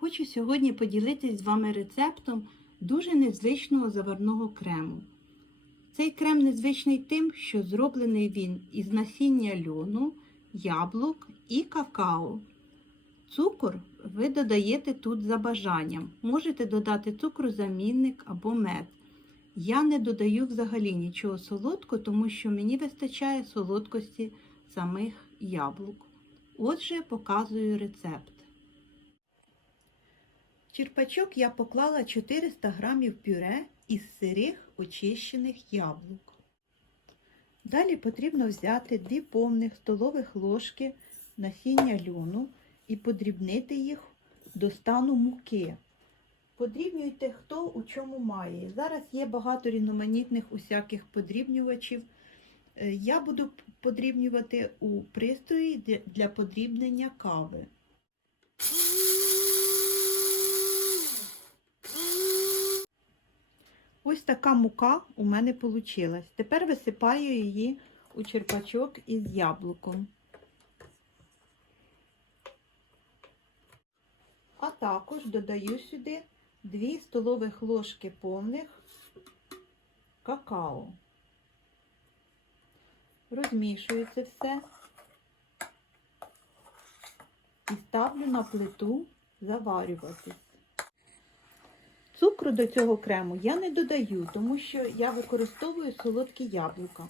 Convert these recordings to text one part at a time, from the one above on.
Хочу сьогодні поділитись з вами рецептом дуже незвичного заварного крему. Цей крем незвичний тим, що зроблений він із насіння льону, яблук і какао. Цукор ви додаєте тут за бажанням. Можете додати цукрозамінник або мед. Я не додаю взагалі нічого солодкого, тому що мені вистачає солодкості самих яблук. Отже, показую рецепт. Черпачок я поклала 400 г пюре із сирих очищених яблук. Далі потрібно взяти 2 повних столових ложки насіння льону і подрібнити їх до стану муки. Подрібнюйте хто у чому має. Зараз є багато різноманітних усяких подрібнювачів. Е, Я буду подрібнювати у пристрої для подрібнення кави. Ось така мука у мене вийшла. Тепер висипаю її у черпачок із яблуком. А також додаю сюди 2 столових ложки повних какао. Розмішую це все і ставлю на плиту заварюватись. Цукру до цього крему я не додаю, тому що я використовую солодкі яблука.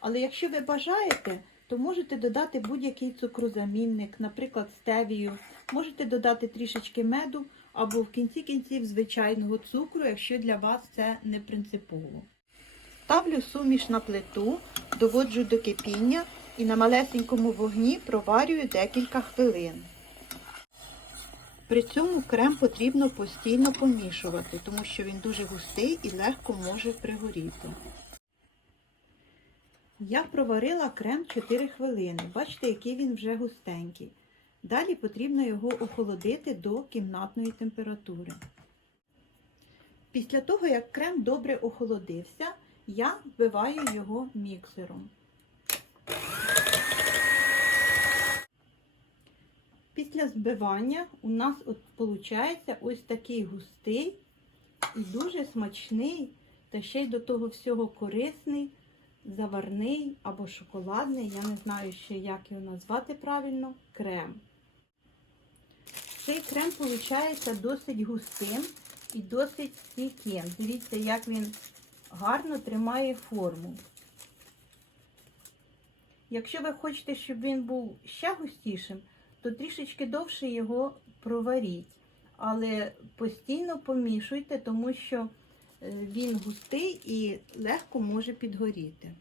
Але якщо ви бажаєте, то можете додати будь-який цукрозамінник, наприклад, стевію. Можете додати трішечки меду або в кінці кінців звичайного цукру, якщо для вас це не принципово. Ставлю суміш на плиту, доводжу до кипіння і на малесенькому вогні проварюю декілька хвилин. При цьому крем потрібно постійно помішувати, тому що він дуже густий і легко може пригоріти. Я проварила крем 4 хвилини. Бачите, який він вже густенький. Далі потрібно його охолодити до кімнатної температури. Після того, як крем добре охолодився, я вбиваю його міксером. Після збивання у нас от виходить ось такий густий і дуже смачний, та ще й до того всього корисний, заварний або шоколадний, я не знаю ще, як його назвати правильно, крем. Цей крем виходить досить густим і досить стійким. Дивіться, як він гарно тримає форму. Якщо ви хочете, щоб він був ще густішим, то трішечки довше його проваріть. Але постійно помішуйте, тому що е, він густий і легко може підгоріти.